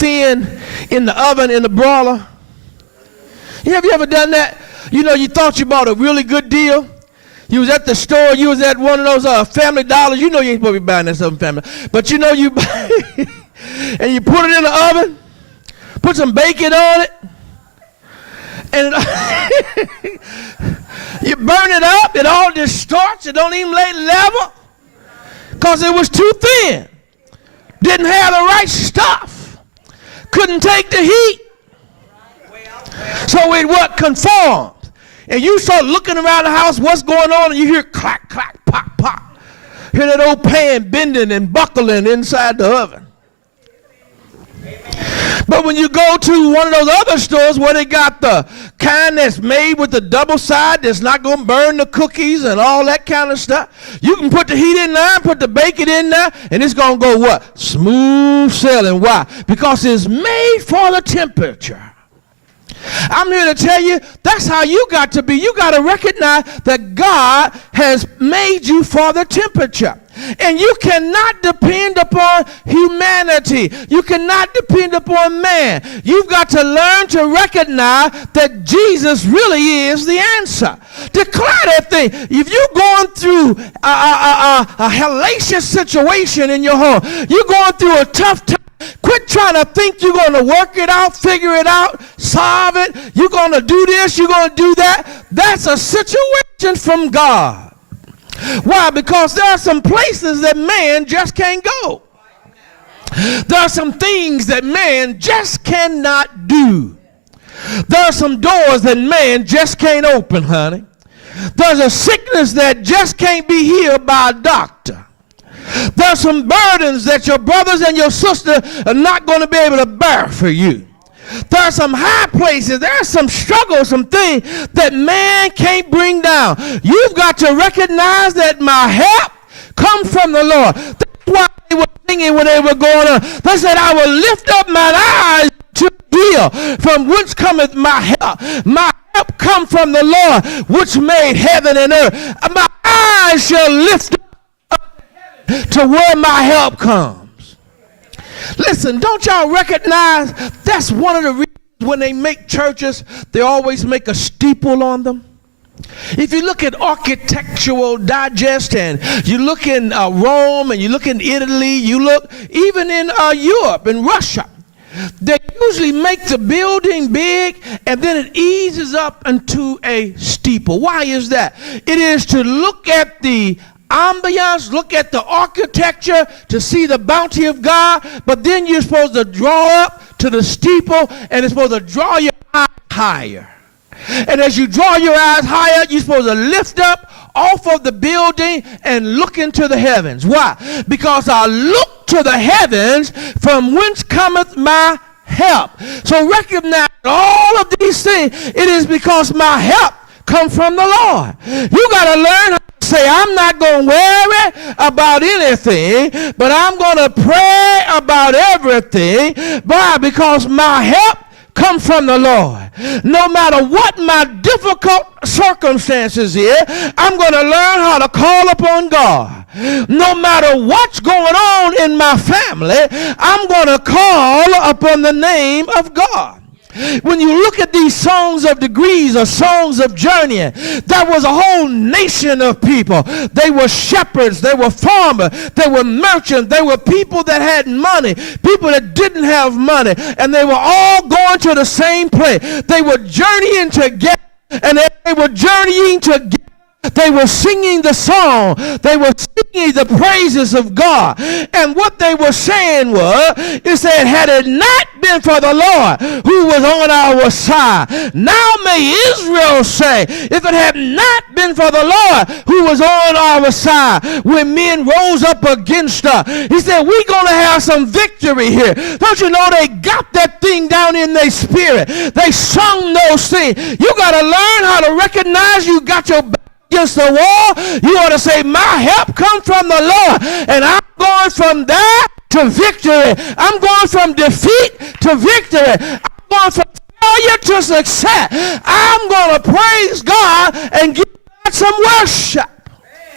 thin in the oven, in the broiler? Have you ever done that? You know, you thought you bought a really good deal. You was at the store. You was at one of those Family Dollars. You know you ain't supposed to be buying that stuff in Family. But you know you buy and you put it in the oven, put some bacon on it, and you burn it up. It all distorts. It don't even lay level because it was too thin. Didn't have the right stuff. Couldn't take the heat. So it what conformed. And you start looking around the house, what's going on, and you hear clack, clack, pop, pop. Hear that old pan bending and buckling inside the oven. But when you go to one of those other stores where they got the kind that's made with the double side that's not going to burn the cookies and all that kind of stuff, you can put the heat in there, put the bacon in there, and it's going to go what? Smooth sailing. Why? Because it's made for the temperature. I'm here to tell you that's how you got to be. You got to recognize that God has made you for the temperature. And you cannot depend upon humanity. You cannot depend upon man. You've got to learn to recognize that Jesus really is the answer. Declare that thing. If you're going through a hellacious situation in your home, you're going through a tough time, quit trying to think you're going to work it out, figure it out, solve it. You're going to do this, you're going to do that. That's a situation from God. Why? Because there are some places that man just can't go. There are some things that man just cannot do. There are some doors that man just can't open, honey. There's a sickness that just can't be healed by a doctor. There's some burdens that your brothers and your sister are not going to be able to bear for you. There are some high places, there are some struggles, some things that man can't bring down. You've got to recognize that my help comes from the Lord. That's why they were singing when they were going on. They said, I will lift up my eyes to the hill, from whence cometh my help. My help comes from the Lord, which made heaven and earth. My eyes shall lift up to where my help comes. Listen, don't y'all recognize that's one of the reasons when they make churches, they always make a steeple on them? If you look at Architectural Digest and you look in Rome and you look in Italy, you look even in Europe and Russia, they usually make the building big and then it eases up into a steeple. Why is that? It is to look at the ambiance, look at the architecture to see the bounty of God, but then you're supposed to draw up to the steeple and it's supposed to draw your eyes higher. And as you draw your eyes higher, you're supposed to lift up off of the building and look into the heavens. Why? Because I look to the heavens from whence cometh my help. So recognize all of these things. It is because my help comes from the Lord. You got to learn how to say, I'm not going to worry about anything, but I'm going to pray about everything. Why? Because my help comes from the Lord. No matter what my difficult circumstances is, I'm going to learn how to call upon God. No matter what's going on in my family, I'm going to call upon the name of God. When you look at these songs of degrees or songs of journeying, there was a whole nation of people. They were shepherds, they were farmers, they were merchants, they were people that had money, people that didn't have money, and they were all going to the same place. They were journeying together, and they were journeying together. They were singing the song. They were singing the praises of God. And what they were saying was, it said, had it not been for the Lord who was on our side, now may Israel say, if it had not been for the Lord who was on our side, when men rose up against us, he said, we're going to have some victory here. Don't you know they got that thing down in their spirit? They sung those things. You got to learn how to recognize you got your back against the wall. You ought to say, my help comes from the Lord, and I'm going from there to victory. I'm going from defeat to victory. I'm going from failure to success. I'm going to praise God and give God some worship.